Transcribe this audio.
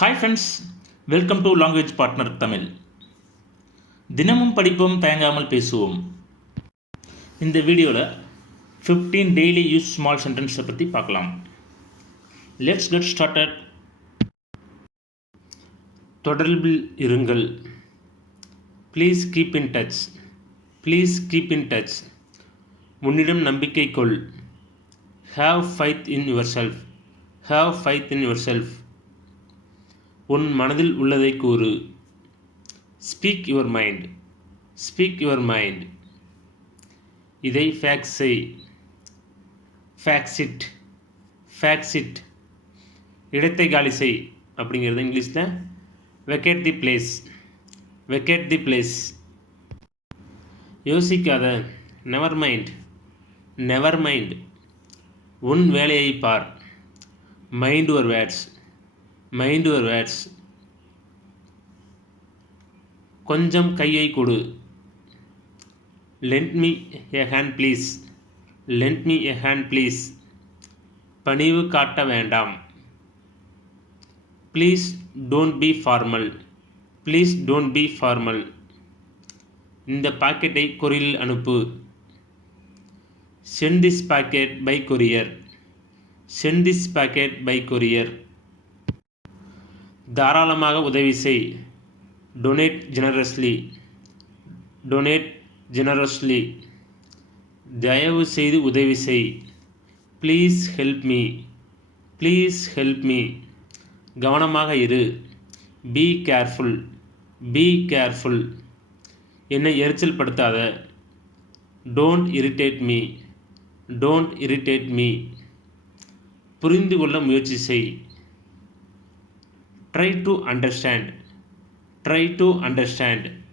Hi friends, welcome to language partner Tamil. தினமும் படிப்போம், தயங்காமல் பேசுவோம். இந்த வீடியோவில் 15 டெய்லி யூஸ் ஸ்மால் சென்டென்ஸை பற்றி பார்க்கலாம். Let's get started. தொடர்பில் இருங்கள். Please keep in touch. Please keep in touch. உன்னிடம் நம்பிக்கை கொள். Have faith in yourself. Have faith in yourself. உன் மனதில் உள்ளதை கூறு. Speak your mind. Speak your mind. இதை ஃபேக்ஸ் செய். Fax it. Fax it. இடத்தை காலி செய் அப்படிங்கிறது இங்கிலீஷில் vacate the place. Vacate the place. யோசிக்காத. Never mind. Never mind. உன் வேலையை பார். Mind your words. Mind your words. கொஞ்சம் கையை கொடு. Lend me a hand please. Lend me a hand please. பணிவு காட்ட வேண்டாம். Please don't be formal. Please don't be formal. இந்த பாக்கெட்டை கொரியரில் அனுப்பு. Send this packet by courier. Send this packet by courier. தாராளமாக உதவி செய். Donate generously. Donate generously. தயவு செய்து உதவி செய். Please help me. Please help me. கவனமாக இரு. Be careful. Be careful. என்னை எரிச்சல் படுத்தாத. Don't irritate me. Don't irritate me. புரிந்து கொள்ள முயற்சி செய். Try to understand. Try to understand.